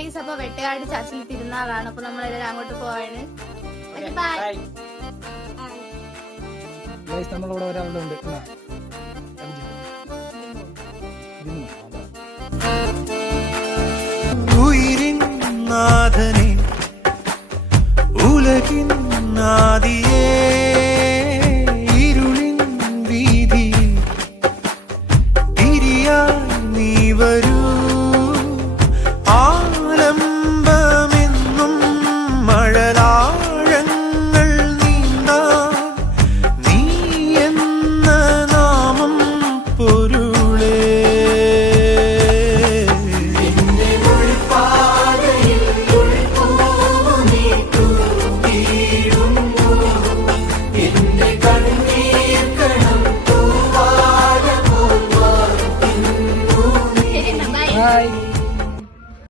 Guys, അപ്പൊ വെട്ടുകാട് ചർച്ചിൽ തിരുനാളാണ്. അപ്പൊ നമ്മളെല്ലാരും അങ്ങോട്ട് പോവാണ്. ബൈ. നമ്മളിവിടെ ഒരാളുടെ ഉണ്ട്. ഉയിരിൻ നാഥനെ ഉലകിൻ നാദിയ